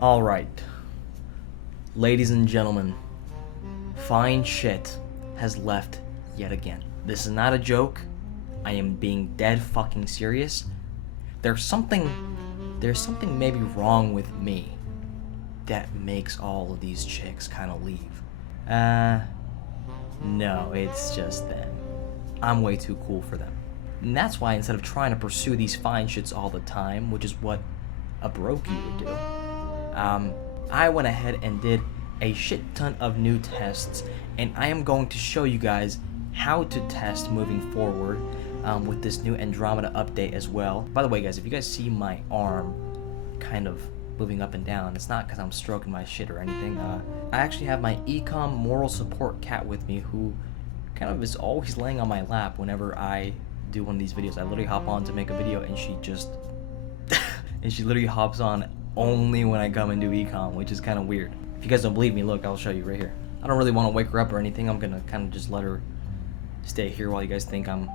Alright, ladies and gentlemen, fine shit has left yet again. This is not a joke. I am being dead fucking serious. There's something maybe wrong with me that makes all of these chicks kind of leave. No, it's just them. I'm way too cool for them. And that's why instead of trying to pursue these fine shits all the time, which is what a brokey would do, I went ahead and did a shit ton of new tests, and I am going to show you guys how to test moving forward with this new Andromeda update as well. By the way, guys, if you guys see my arm kind of moving up and down, it's not because I'm stroking my shit or anything. I actually have my ecom moral support cat with me, who kind of is always laying on my lap whenever I do one of these videos. I literally hop on to make a video, and she just and she literally hops on only when I come and do ecom, which is kind of weird. If you guys don't believe me, look, I'll show you right here. I don't really want to wake her up or anything. I'm gonna kind of just let her stay here while you guys think I'm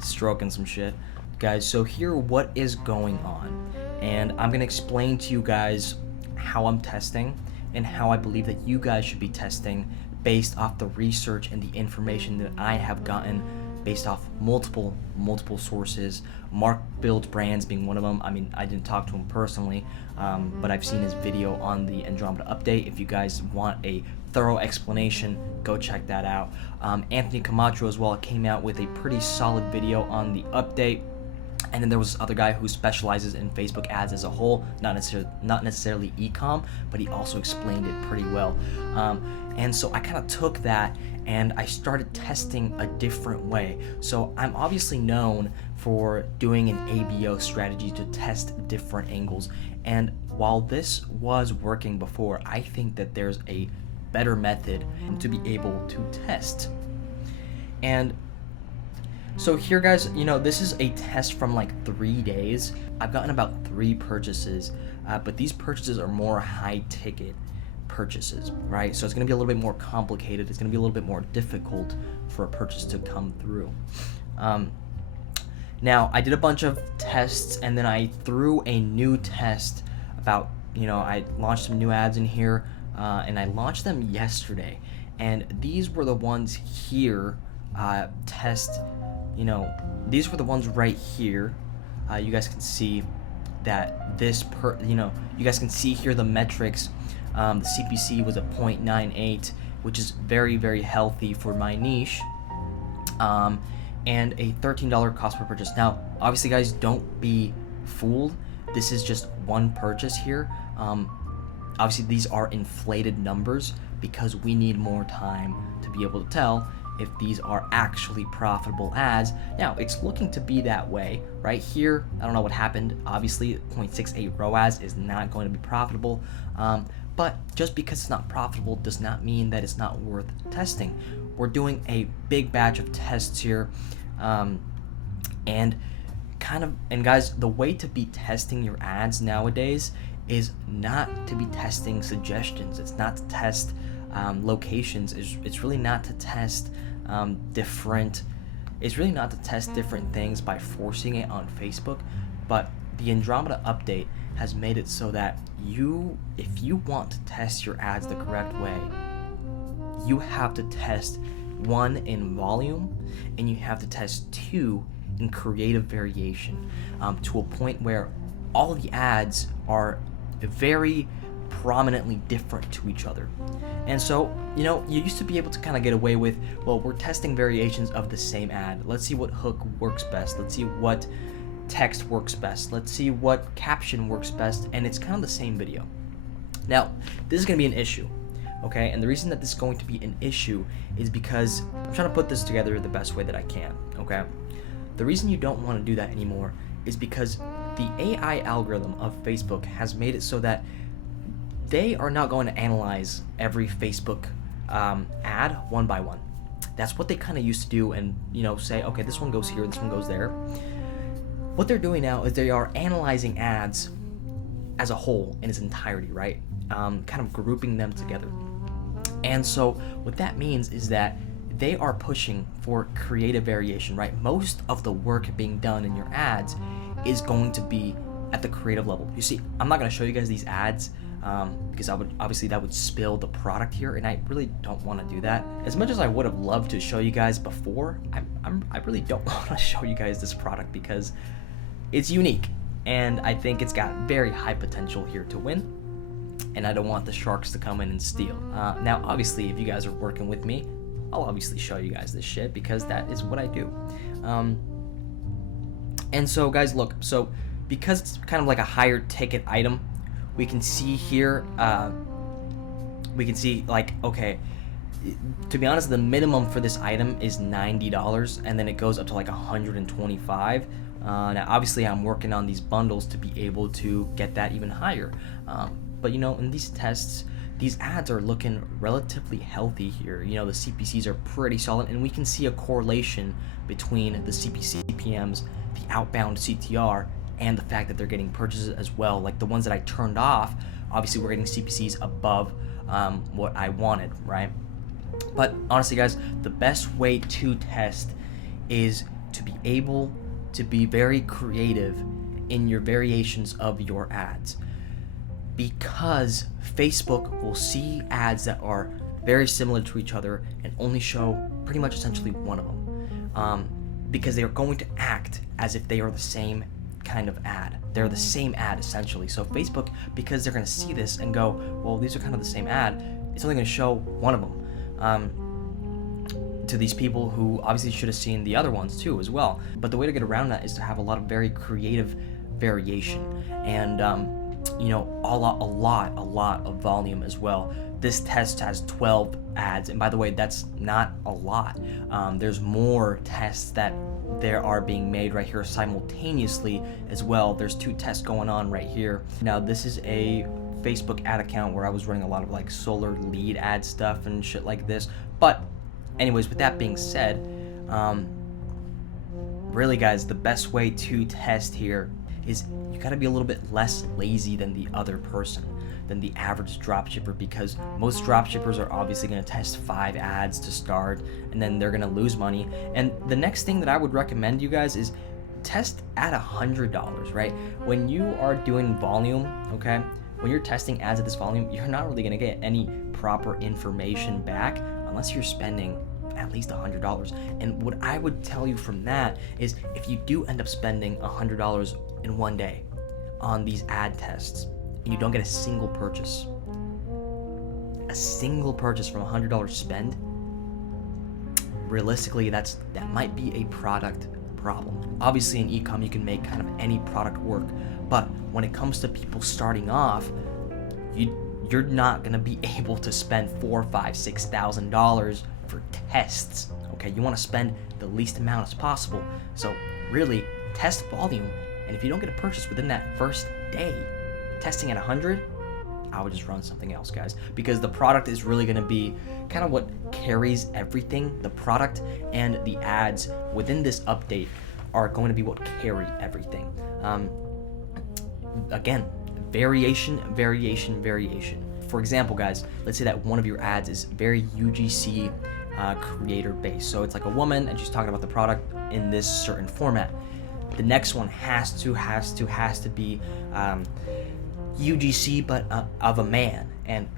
stroking some shit. Guys, so here what is going on, and I'm gonna explain to you guys how I'm testing and how I believe that you guys should be testing based off the research and the information that I have gotten based off multiple sources. Mark Builds Brands being one of them. I mean, I didn't talk to him personally, but I've seen his video on the Andromeda update. If you guys want a thorough explanation, go check that out. Anthony Camacho as well came out with a pretty solid video on the update. And then there was this other guy who specializes in Facebook ads as a whole, not necessarily ecom, but he also explained it pretty well. And so I kind of took that and I started testing a different way. So I'm obviously known for doing an ABO strategy to test different angles. And while this was working before, I think that there's a better method to be able to test. And so here, guys, you know, this is a test from like 3 days. I've gotten about 3 purchases, but these purchases are more high ticket purchases, right? So it's going to be a little bit more complicated. It's going to be a little bit more difficult for a purchase to come through. Now, I did a bunch of tests, and then I threw a new test about, you know, I launched some new ads in here, and I launched them yesterday. And these were the ones here, you know, these were the ones right here. You guys can see that you guys can see here the metrics. The CPC was a 0.98, which is very, very healthy for my niche. And a $13 cost per purchase. Now, obviously, guys, don't be fooled. This is just one purchase here. Obviously, these are inflated numbers because we need more time to be able to tell if these are actually profitable ads. Now, it's looking to be that way. Right here, I don't know what happened. Obviously, 0.68 ROAS is not going to be profitable. But just because it's not profitable does not mean that it's not worth testing. We're doing a big batch of tests here. And guys, the way to be testing your ads nowadays is not to be testing suggestions. It's not to test locations. It's really not to test different things by forcing it on Facebook. But the Andromeda update has made it so that if you want to test your ads the correct way, you have to test 1 in volume, and you have to test 2 in creative variation, to a point where all of the ads are very prominently different to each other. And so, you know, you used to be able to kind of get away with, well, we're testing variations of the same ad. Let's see what hook works best. Let's see what text works best. Let's see what caption works best. And it's kind of the same video. Now, this is going to be an issue. Okay, and the reason that this is going to be an issue is because I'm trying to put this together the best way that I can. Okay, the reason you don't want to do that anymore is because the AI algorithm of Facebook has made it so that they are not going to analyze every Facebook ad one by one. That's what they kind of used to do, and you know, say, okay, this one goes here, this one goes there. What they're doing now is they are analyzing ads as a whole in its entirety, right? Kind of grouping them together. And so what that means is that they are pushing for creative variation, right? Most of the work being done in your ads is going to be at the creative level. You see, I'm not going to show you guys these ads because that would spill the product here, and I really don't want to do that. As much as I would have loved to show you guys before, I really don't want to show you guys this product because it's unique, and I think it's got very high potential here to win, and I don't want the sharks to come in and steal. Now, obviously, if you guys are working with me, I'll obviously show you guys this shit because that is what I do. And so, guys, look, so because it's kind of like a higher ticket item, we can see here, okay, to be honest, the minimum for this item is $90, and then it goes up to like $125. Now, obviously, I'm working on these bundles to be able to get that even higher. But, in these tests, these ads are looking relatively healthy here. The CPCs are pretty solid, and we can see a correlation between the CPMs, the outbound CTR, and the fact that they're getting purchases as well. Like the ones that I turned off, obviously we're getting CPCs above what I wanted, right? But honestly, guys, the best way to test is to be able to be very creative in your variations of your ads, because Facebook will see ads that are very similar to each other and only show pretty much essentially one of them, because they are going to act as if they are the same kind of ad. They're the same ad essentially. So Facebook, because they're going to see this and go, well, these are kind of the same ad, it's only going to show one of them to these people who obviously should have seen the other ones too as well. But the way to get around that is to have a lot of very creative variation and a lot of volume as well. This test has 12 ads, and by the way, that's not a lot. There's more tests that there are being made right here simultaneously as well. There's 2 tests going on right here. Now, this is a Facebook ad account where I was running a lot of like solar lead ad stuff and shit like this. But anyways, with that being said, really, guys, the best way to test here is you gotta be a little bit less lazy than the other person, than the average dropshipper, because most dropshippers are obviously gonna test 5 ads to start, and then they're gonna lose money. And the next thing that I would recommend you guys is test at $100, right? When you are doing volume, okay, when you're testing ads at this volume, you're not really gonna get any proper information back unless you're spending at least $100. And what I would tell you from that is, if you do end up spending $100 in one day on these ad tests and you don't get a single purchase from $100 spend, realistically that might be a product problem. Obviously in ecom you can make kind of any product work, but when it comes to people starting off, you're not gonna be able to spend $4,000, $5,000, $6,000 for tests. Okay, you want to spend the least amount as possible. So really test volume, and if you don't get a purchase within that first day, testing at 100, I would just run something else, guys, because the product is really going to be kind of what carries everything. The product and the ads within this update are going to be what carry everything. Again, variation. For example, guys, let's say that one of your ads is very UGC creator based. So it's like a woman and she's talking about the product in this certain format. The next one has to be UGC, but of a man and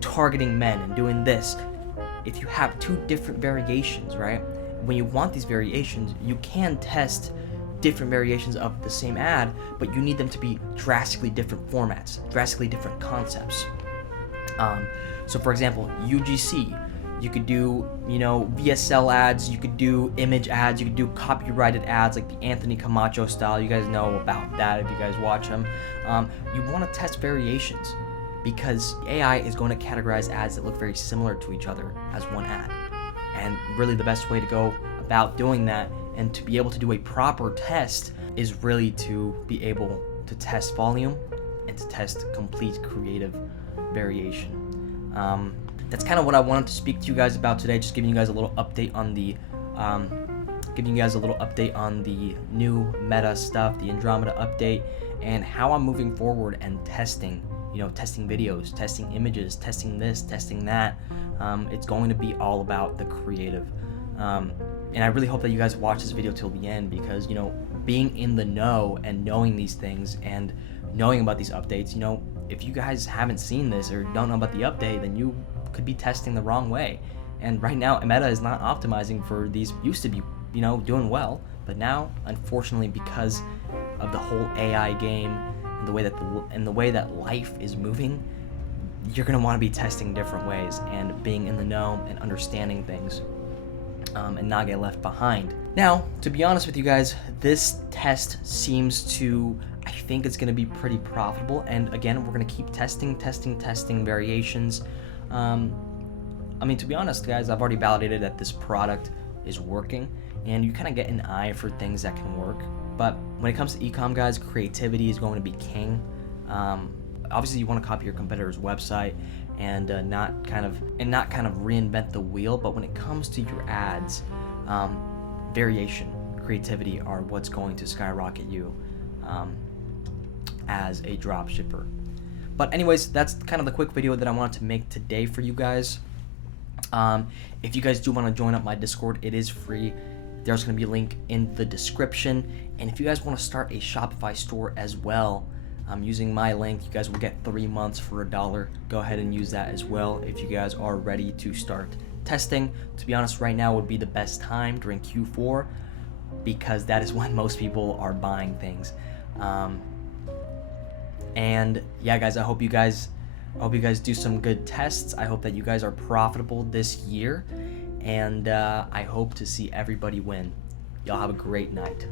targeting men and doing this. If you have 2 different variations, right? When you want these variations, you can test different variations of the same ad, but you need them to be drastically different formats, drastically different concepts. So for example, UGC, you could do, VSL ads, you could do image ads, you could do copyrighted ads like the Anthony Camacho style. You guys know about that if you guys watch him. You want to test variations because AI is going to categorize ads that look very similar to each other as one ad. And really the best way to go about doing that and to be able to do a proper test is really to be able to test volume and to test complete creative variation. That's kind of what I wanted to speak to you guys about today, just giving you guys a little update on the new meta stuff, the Andromeda update, and how I'm moving forward and testing videos, testing images, testing this, testing that. It's going to be all about the creative. And I really hope that you guys watch this video till the end, because being in the know and knowing these things and knowing about these updates, if you guys haven't seen this or don't know about the update, then you could be testing the wrong way. And right now, Meta is not optimizing for these. Used to be, doing well, but now, unfortunately, because of the whole AI game and the way that life is moving, you're gonna want to be testing different ways and being in the know and understanding things, and not get left behind. Now, to be honest with you guys, this test seems to, I think it's gonna be pretty profitable. And again, we're gonna keep testing variations. I mean, to be honest, guys, I've already validated that this product is working, and you kind of get an eye for things that can work. But when it comes to ecom, guys, creativity is going to be king. Obviously, you want to copy your competitor's website and not kind of reinvent the wheel. But when it comes to your ads, variation, creativity are what's going to skyrocket you as a dropshipper. But anyways, that's kind of the quick video that I wanted to make today for you guys. If you guys do want to join up my Discord, it is free. There's going to be a link in the description. And if you guys want to start a Shopify store as well, using my link, you guys will get 3 months for $1. Go ahead and use that as well if you guys are ready to start testing. To be honest, right now would be the best time during Q4 because that is when most people are buying things. And yeah, guys, I hope you guys do some good tests. I hope that you guys are profitable this year, and I hope to see everybody win. Y'all have a great night.